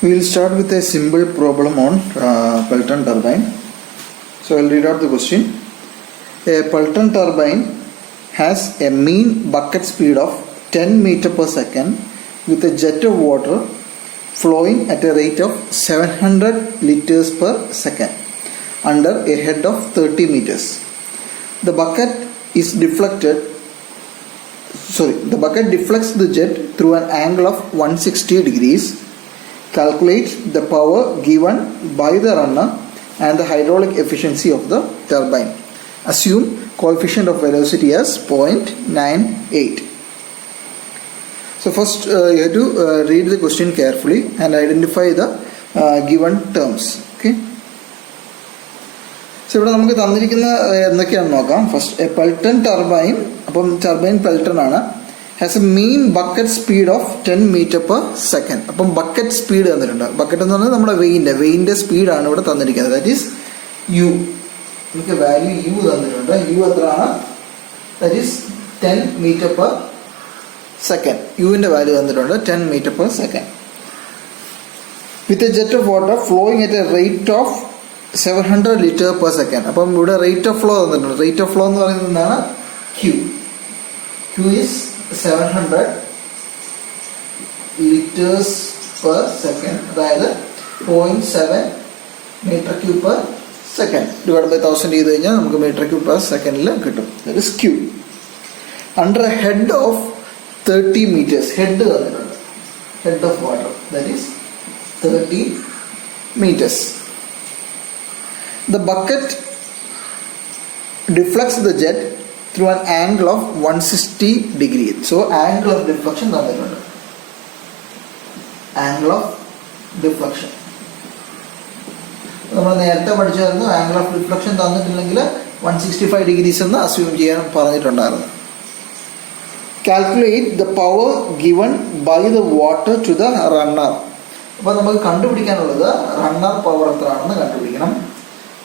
We will start with a simple problem on Pelton turbine. So I will read out the question. A Pelton turbine has a mean bucket speed of 10 meter per second with a jet of water flowing at a rate of 700 liters per second under a head of 30 meters. The bucket deflects the jet through an angle of 160 degrees. Calculate the power given by the runner and the hydraulic efficiency of the turbine. Assume coefficient of velocity as 0.98. So first you have to read the question carefully and identify the given terms. Okay. So ഇവിടെ നമുക്ക് തന്നിരിക്കുന്ന എന്തൊക്കെയാണെന്ന് നോക്കാം. First a Pelton turbine, അപ്പം turbine Pelton ആണ്, has a mean bucket speed of 10 metre per second. അപ്പം bucket speed തന്നിട്ടുണ്ട്. Bucket എന്ന് പറഞ്ഞാൽ നമ്മുടെ വെയിൻ്റെ സ്പീഡാണ് ഇവിടെ തന്നിരിക്കുന്നത്. That is u. നമുക്ക് വാല്യൂ യു തന്നിട്ടുണ്ട്. യു എത്രയാണ്? That is 10 metre per second. യുവിൻ്റെ വാല്യൂ തന്നിട്ടുണ്ട് 10 metre per second. With a jet of water flowing at a rate of 700 litre per second. അപ്പം ഇവിടെ റേറ്റ് ഓഫ് ഫ്ലോ തന്നിട്ടുണ്ട്. Rate of flow എന്ന് പറയുന്നത് എന്താണ്? Q. Q is 700 liters per second, അതായത് 0.7 metre cube per second divide by 1000 ചെയ്ത് കഴിഞ്ഞാൽ നമുക്ക് മീറ്റർ ക്യൂബ് പെർ സെക്കൻഡിൽ കിട്ടും. That is Q. Under a head of 30 meters, head തന്നിട്ടുണ്ട്. Head of water, that is 30 meters. The bucket deflects the jet through an angle of 160 degrees. So angle of deflection തന്നിട്ടുണ്ട്. Angle of deflection നമ്മൾ നേരത്തെ പഠിച്ചായിരുന്നു. Angle of deflection തന്നിട്ടില്ലെങ്കിൽ 165 degrees എന്ന് assume ചെയ്യാൻ പറഞ്ഞിട്ടുണ്ടായിരുന്നു. Calculate the power given by the water to the runner. അപ്പോൾ നമുക്ക് കണ്ടുപിടിക്കാനുള്ളത് റണ്ണർ പവർ എത്രയാണെന്ന് കണ്ടുപിടിക്കണം.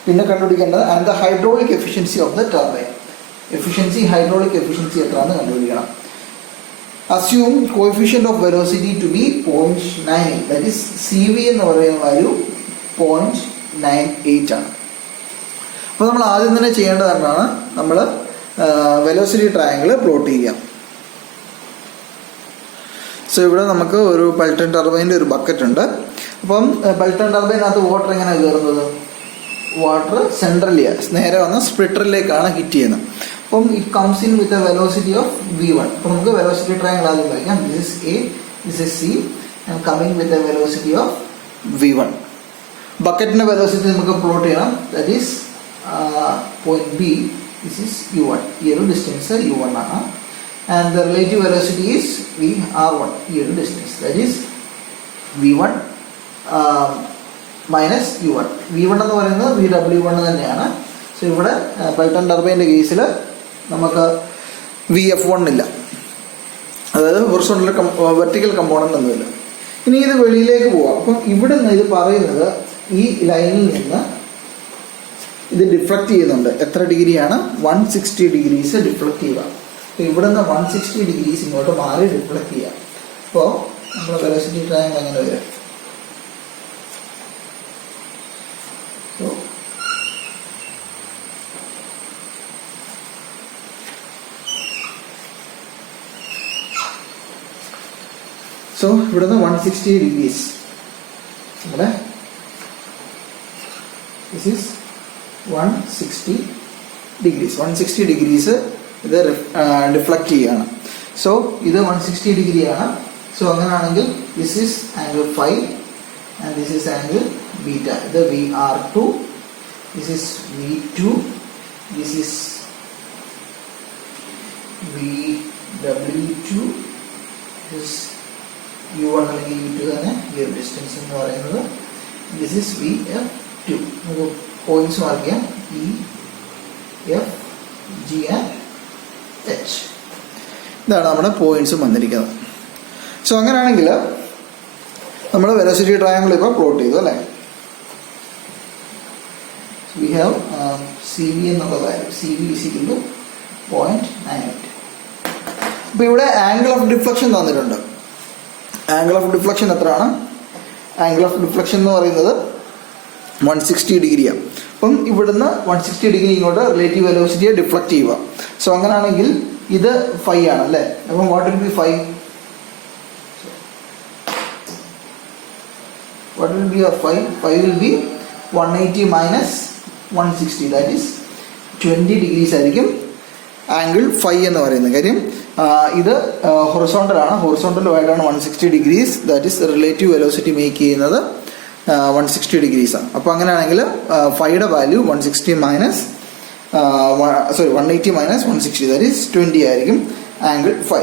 പിന്നെ കണ്ടുപിടിക്കേണ്ടത് and the hydraulic efficiency of the turbine. Hydraulic efficiency എത്രയാണെന്ന് കണ്ടുപിടിക്കണം. Assume coefficient of velocity to be 0.98. That is C V എന്ന് പറയുന്ന വാല്യൂ 0.98 ആണ്. അപ്പോൾ നമ്മൾ ആദ്യം തന്നെ ചെയ്യേണ്ടതാണ് നമ്മൾ വെലോസിറ്റി ട്രയാങ്കിൾ പ്ലോട്ട് ചെയ്യാം. സോ ഇവിടെ നമുക്ക് ഒരു പെൽട്ടൺ ടർബൈൻ്റെ ഒരു ബക്കറ്റ് ഉണ്ട്. അപ്പം പെൽട്ടൺ ടർബൈനകത്ത് വാട്ടർ എങ്ങനെയാണ് കയറുന്നത്? വാട്ടർ സെൻട്രലി നേരെ വന്ന് സ്പ്ലിറ്ററിലേക്കാണ് ഹിറ്റ് ചെയ്യുന്നത്. അപ്പം it comes in with a velocity of V1. അപ്പം നമുക്ക് വെലോസിറ്റി ട്രയാങ്കിൾ ആദ്യം വരയ്ക്കാം. This is A, this is C and coming with a velocity of V1. ബക്കറ്റിൻ്റെ വെലോസിറ്റി നമുക്ക് പ്ലോട്ട് ചെയ്യണം. That is point B, this is U1. ഈ ഒരു distance U1 ആണ്. And the relative velocity is VR1. ഈ ഒരു distance that is V1 minus U1. V1 എന്ന് പറയുന്നത് VW1 തന്നെയാണ്. സോ ഇവിടെ പെൽട്ടൺ ടർബൈൻ്റെ കേസിൽ നമുക്ക് VF1 ഇല്ല, അതായത് ഹൊറിസോണ്ടൽ വെർട്ടിക്കൽ കമ്പോണൻ്റ് ഒന്നുമില്ല. ഇനി ഇത് വെളിയിലേക്ക് പോവാം. അപ്പം ഇവിടെ നിന്ന് ഇത് പറയുന്നത് ഈ ലൈനിൽ നിന്ന് ഇത് ഡിഫ്ലക്റ്റ് ചെയ്യുന്നുണ്ട്. എത്ര ഡിഗ്രിയാണ്? 160 ഡിഗ്രീസ് ഡിഫ്ലക്റ്റ് ചെയ്യുക. അപ്പോൾ ഇവിടെ നിന്ന് 160 ഡിഗ്രീസ് ഇങ്ങോട്ട് മാറി ഡിഫ്ലക്റ്റ് ചെയ്യാം. അപ്പോൾ നമ്മുടെ വെലോസിറ്റി ട്രയാങ്കിൾ അങ്ങനെ വരും. സോ ഇവിടുന്ന് 160 ഡിഗ്രീസ് ഇവിടെ ദിസ് ഈസ് 160 ഡിഗ്രീസ് ഇത് ഡിഫ്ലക്റ്റ് ചെയ്യുകയാണ്. സോ ഇത് 160 ഡിഗ്രിയാണ്. സോ അങ്ങനെയാണെങ്കിൽ this is angle phi and this is angle beta. ഇത് VR2, this is V2, this is VW2, this U1 അല്ലെങ്കിൽ U2 തന്നെ ഈ ഒരു ഡിസ്റ്റൻസ് എന്ന് പറയുന്നത്. This is VF2. നമുക്ക് പോയിന്റ്സ് മാർക്ക് ചെയ്യാം. E, F, G and H. ഇതാണ് നമ്മുടെ പോയിന്റ്സും വന്നിരിക്കുന്നത്. സോ അങ്ങനെയാണെങ്കിൽ നമ്മൾ വെലോസിറ്റി ട്രയാങ്കിൾ ഇപ്പോൾ പ്ലോട്ട് ചെയ്തു അല്ലേ. വി ഹാവ് CV എന്നുള്ള value. CV is equal to 0.98. അപ്പോൾ ഇവിടെ ആംഗിൾ ഓഫ് ഡിഫ്ലക്ഷൻ തന്നിട്ടുണ്ട്. ആംഗിൾ ഓഫ് ഡിഫ്ലക്ഷൻ എത്രയാണ്? ആംഗിൾ ഓഫ് ഡിഫ്ലക്ഷൻ എന്ന് പറയുന്നത് 160 ഡിഗ്രിയാണ്. അപ്പം ഇവിടുന്ന് 160 ഡിഗ്രി ഇങ്ങോട്ട് റിലേറ്റീവ് വെലോസിറ്റിയെ ഡിഫ്ലക്ട് ചെയ്യുക. സോ അങ്ങനെയാണെങ്കിൽ ഇത് ഫൈ ആണ് അല്ലേ. അപ്പം what will B phi? What will be your phi? Phi will be 180 minus 160, that is 20 degrees ആയിരിക്കും ആംഗിൾ ഫൈ എന്ന് പറയുന്നത്. കാര്യം ഇത് ഹൊറിസോണ്ടൽ ആണ്, ഹൊറിസോണ്ടൽ ആയിട്ടാണ് 160 degrees, that is relative velocity make ചെയ്യുന്നത് 160 ഡിഗ്രീസ് ആണ്. അപ്പോൾ അങ്ങനെയാണെങ്കിൽ ഫൈയുടെ വാല്യൂ 180 മൈനസ് 160, ദാറ്റ് ഈസ് 20 ആയിരിക്കും ആംഗിൾ ഫൈ.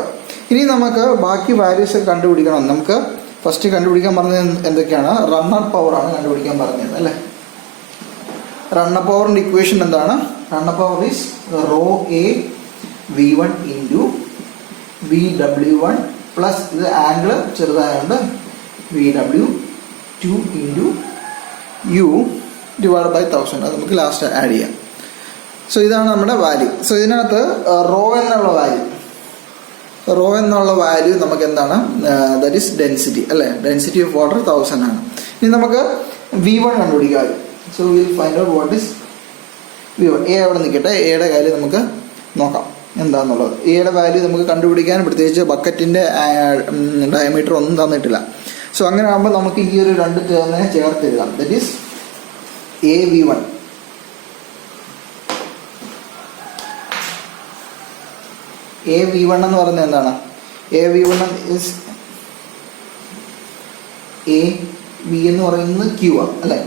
ഇനി നമുക്ക് ബാക്കി വാല്യൂസ് കണ്ടുപിടിക്കണം. നമുക്ക് ഫസ്റ്റ് കണ്ടുപിടിക്കാൻ പറഞ്ഞത് എന്തൊക്കെയാണ്? റണ്ണർ പവർ ആണ് കണ്ടുപിടിക്കാൻ പറഞ്ഞത് അല്ലേ. റണ്ണർ പവറിൻ്റെ ഇക്വേഷൻ എന്താണ്? Runner power is rho A V1 into VW1 plus ഇത് ആംഗിൾ ചെറുതായതുകൊണ്ട് VW2 into U divide by 1000. അത് നമുക്ക് ലാസ്റ്റ് ആഡ് ചെയ്യാം. സോ ഇതാണ് നമ്മുടെ വാല്യൂ. സോ ഇതിനകത്ത് റോ എന്നുള്ള വാല്യൂ നമുക്ക് എന്താണ്? ദാറ്റ് ഈസ് ഡെൻസിറ്റി അല്ലേ. ഡെൻസിറ്റി ഓഫ് വാട്ടർ 1000 ആണ്. ഇനി നമുക്ക് V1 കണ്ടുപിടിക്കാം. So will find out what is V1. A അവിടെ നിൽക്കട്ടെ, എയുടെ കാര്യം നമുക്ക് നോക്കാം എന്താണെന്നുള്ളത്. എയുടെ വാല്യൂ നമുക്ക് കണ്ടുപിടിക്കാൻ പ്രത്യേകിച്ച് ബക്കറ്റിൻ്റെ ഡയമീറ്റർ ഒന്നും തന്നിട്ടില്ല. സോ അങ്ങനെ ആകുമ്പോൾ നമുക്ക് ഈ ഒരു രണ്ട് ടേമിനെ ചേർത്തെഴുതാം. That is AV1. AV1 എന്ന് പറയുന്നത് എന്താണ്? AV1 ഇസ് AV എന്ന് പറയുന്നത് Q ആണ് അല്ലേ.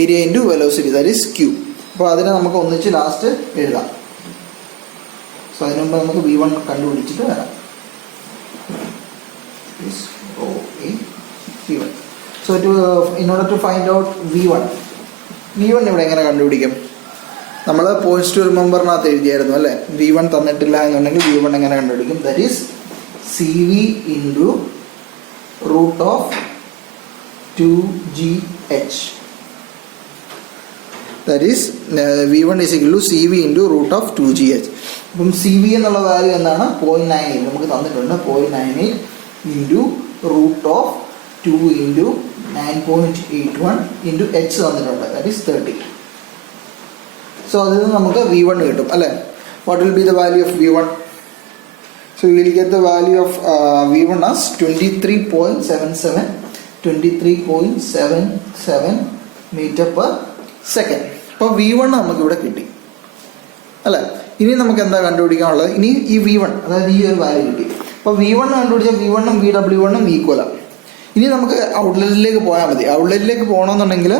Area into velocity, that is Q. അപ്പോൾ അതിനെ നമുക്ക് ഒന്നിച്ച് ലാസ്റ്റ് എഴുതാം. സോ അതിന് മുമ്പ് നമുക്ക് V1 കണ്ടുപിടിച്ചിട്ട് വരാം. So in order to find out V1 ഇവിടെ എങ്ങനെ കണ്ടുപിടിക്കും? നമ്മൾ പോയിന്റ്സ് ടു റിമെമ്പറിനകത്ത് എഴുതിയായിരുന്നു അല്ലേ. V1 തന്നിട്ടില്ല എന്നുണ്ടെങ്കിൽ V1 എങ്ങനെ കണ്ടുപിടിക്കും? That is CV into root of 2GH. That is V1 is equal to CV into root of 2GH. അപ്പം CV എന്നുള്ള വാല്യൂ എന്താണ്? 0.98 നമുക്ക് തന്നിട്ടുണ്ട്. 0.98 into root of 2 into 9.81 into H തന്നിട്ടുണ്ട്. That is 30. സോ അതിൽ നിന്ന് നമുക്ക് V1 കിട്ടും അല്ലേ. What will be the value of V1? So you will get the value of V1 as 23.77 metre per second. അപ്പോൾ V1 നമുക്കിവിടെ കിട്ടി അല്ലേ. ഇനി നമുക്ക് എന്താ കണ്ടുപിടിക്കാനുള്ളത്? ഇനി ഈ V1 അതായത് ഈ ഒരു വാല്യൂ കിട്ടി. അപ്പോൾ V1 കണ്ടുപിടിച്ചാൽ V1 ഉം VW1 ഈക്വലാണ്. ഇനി നമുക്ക് ഔട്ട്ലെറ്റിലേക്ക് പോയാൽ മതി. ഔട്ട്ലെറ്റിലേക്ക് പോകണമെന്നുണ്ടെങ്കിൽ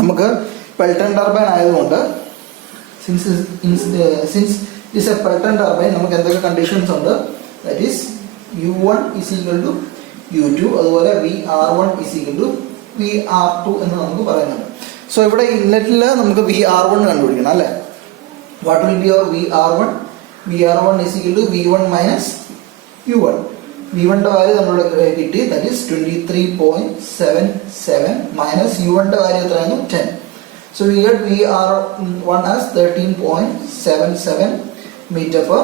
നമുക്ക് പെൽട്ടൺ ടർബൈൻ ആയതുകൊണ്ട് since it's a Pelton turbine നമുക്ക് എന്തൊക്കെ കണ്ടീഷൻസ് ഉണ്ട്? That is U1 is equal to U2, അതുപോലെ VR1 is equal to VR2 എന്ന് നമുക്ക് പറയുന്നുണ്ട്. സോ ഇവിടെ ഇൻലെറ്റിൽ നമുക്ക് VR1 കണ്ടുപിടിക്കണം അല്ലേ. What will be your VR1? VR1 is equal to V1 minus U1. V1ന്റെ വാല്യൂ നമ്മളിവിടെ കിട്ടി. ദാറ്റ് ഈസ് 23.77 മൈനസ് U1ന്റെ വാല്യൂ എത്രയായിരുന്നു? 10. So we get VR1 as 13.77 meter per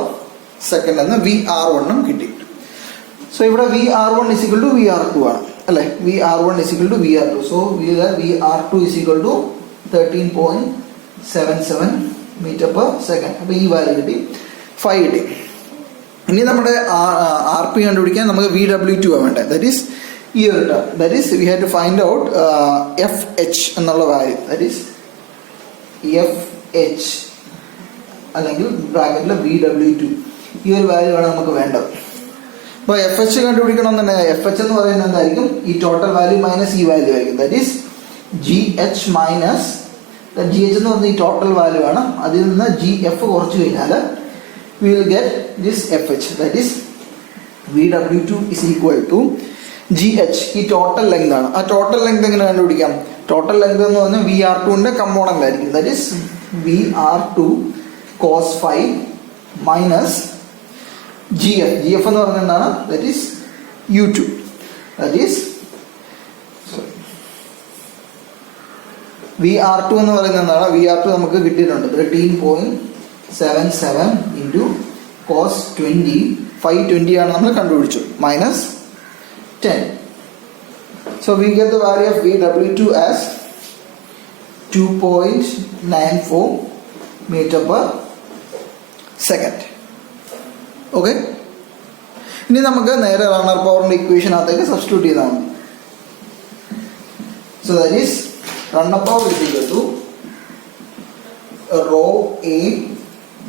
second എന്ന് VR1 കിട്ടി. സോ ഇവിടെ VR1 is equal to VR2 ആണ് അല്ലേ. VR1 is equal to VR2. So we get VR2 is equal to 13.77 meter per second. അപ്പോൾ ഈ value കിട്ടി, 5 കിട്ടി. ഇനി നമ്മുടെ RP കണ്ടുപിടിക്കാൻ നമുക്ക് VW2 ആണ് വേണ്ടത്. ദാറ്റ് ഈസ് ഈ ഒരു term. That is we have to find out FH എന്നുള്ള വാല്യൂ. ദാറ്റ് ഈസ് FH അല്ലെങ്കിൽ ബ്രാക്കറ്റിൽ VW2 ഈ ഒരു വാല്യൂ ആണ് നമുക്ക് വേണ്ടത്. അപ്പോൾ FH കണ്ടുപിടിക്കണം എന്നുണ്ടെങ്കിൽ FH എന്ന് പറയുന്നത് എന്തായിരിക്കും? ഈ ടോട്ടൽ വാല്യൂ മൈനസ് ഈ വാല്യൂ ആയിരിക്കും. That is GH minus GH എന്ന് പറയുന്നത് ഈ ടോട്ടൽ വാല്യൂ ആണ്. അതിൽ നിന്ന് GF കുറച്ച് കഴിഞ്ഞാൽ we will get this FH. that is VW2 is equal to GH. ഈ ടോട്ടൽ ലെങ്ത് ആണ്. ആ ടോട്ടൽ ലെങ്ത് എങ്ങനെ കണ്ടുപിടിക്കാം? ടോട്ടൽ ലെങ്ത് എന്ന് പറഞ്ഞാൽ VR2ന്റെ കമ്പോണന്റ് ആയിരിക്കും. That is VR2 cos 5 minus GF എന്ന് പറഞ്ഞാൽ എന്താണ്? That is U2. That is VR2 എന്ന് പറയുന്നത് എന്താണ്? VR2 നമുക്ക് കിട്ടിയിട്ടുണ്ട് 13.77 ഇൻറ്റു cos 20 520 ആണ് നമ്മൾ കണ്ടുപിടിച്ചു minus 10. So we get the value of VW2 as 2.94 meter per second. Okay. ഇനി നമുക്ക് നേരെ റണ്ണർ പവറിന്റെ ഇക്വേഷനകത്തേക്ക് സബ്സ്റ്റിറ്റ്യൂട്ട് ചെയ്താണ്. So that is runner power is equal to rho A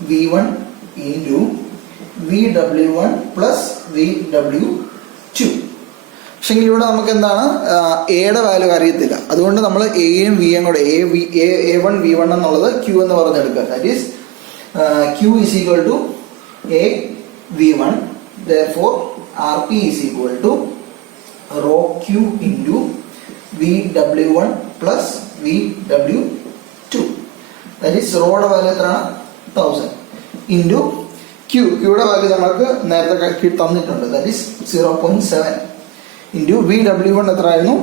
V1 into VW1 plus VW2. പക്ഷേ ഇവിടെ നമുക്ക് എന്താണ് എയുടെ വാല്യൂ അറിയത്തില്ല. അതുകൊണ്ട് നമ്മൾ എയും വിയും കൂടെ A1 V1 എന്നുള്ളത് Q എന്ന് പറഞ്ഞെടുക്കുക. That is Q is equal to A V1. Therefore RP is equal to rho Q into VW1 plus VW2. That is റോയുടെ വാല്യൂ എത്രയാണ് 1000 ഇൻറ്റു ക്യൂയുടെ വാല്യൂ നമ്മൾക്ക് നേരത്തെ തന്നിട്ടുണ്ട്. ദാറ്റ് ഈസ് 0.7 ഇൻറ്റു VW1 എത്രയായിരുന്നു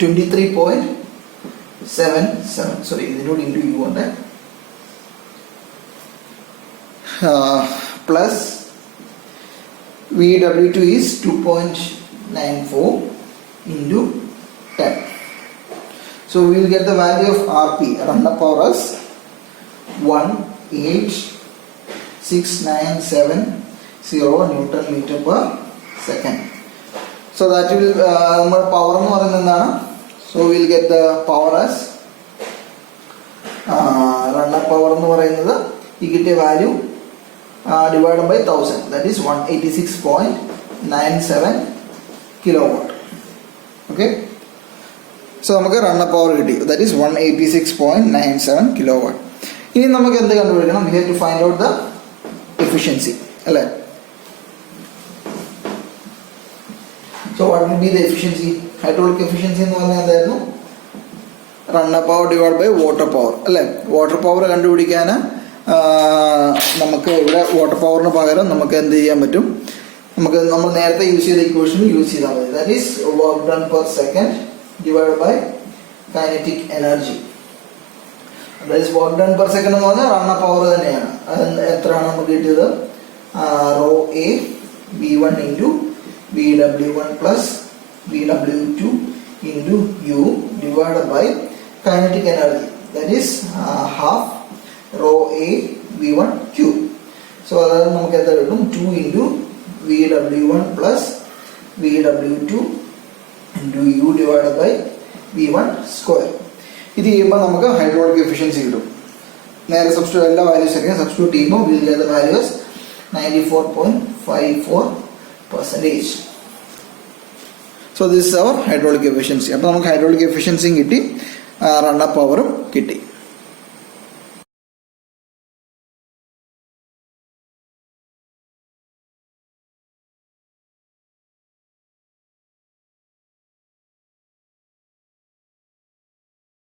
23.77. Sorry, ഇതിനോട് ഇൻറ്റു യു ഉണ്ട്. Plus VW2 is 2.94 into 10. So we will get the value of RP, runner power as 18697 Newton meter per second. So that will നമ്മുടെ power എന്ന് പറയുന്നത് എന്താണ്? So we will get the power as runner power എന്ന് പറയുന്നത് ഈ കിട്ടിയ value divided by 1000, that is 186.97 kilowatt. Okay, so നമുക്ക് runner power കിട്ടി, that is 186.97 kilowatt. ഇനി നമുക്ക് എന്ത് കണ്ടുപിടിക്കണം? we have to find out the efficiency അല്ലേ? So what will be the efficiency? Hydraulic efficiency എന്ന് പറഞ്ഞാൽ എന്തായിരുന്നു? Runner power divide by water power അല്ലേ? വാട്ടർ പവർ കണ്ടുപിടിക്കാൻ നമുക്ക് ഇവിടെ വാട്ടർ പവറിന് പകരം നമുക്ക് എന്ത് ചെയ്യാൻ പറ്റും? നമ്മൾ നേരത്തെ യൂസ് ചെയ്ത ഇക്വേഷൻ യൂസ് ചെയ്താൽ മതി. That is work done per second divide by kinetic energy. That is work done per second എന്ന് പറഞ്ഞാൽ റണ്ണർ പവർ തന്നെയാണ്. അത് എത്രയാണ് നമുക്ക് കിട്ടിയത്? Rho A V1 into VW1 plus VW2 into U divide by kinetic energy. That is half rho A V1 Q. So അതായത് നമുക്ക് എന്താ കിട്ടും? 2 into VW1 plus VW2 into U divide by V1 square. ഇത് ചെയ്യുമ്പോൾ നമുക്ക് hydraulic efficiency കിട്ടും. നേരെ substitute എല്ലാ വാല്യൂസ് ഒക്കെ സബ്സ്റ്റിറ്റ്യൂട്ട് ചെയ്യുമ്പോൾ will get the values 94.54%. So this is our hydraulic efficiency. അപ്പോൾ നമുക്ക് ഹൈഡ്രോളിക് എഫിഷ്യൻസിയും കിട്ടി, റണ്ണർ പവറും കിട്ടി.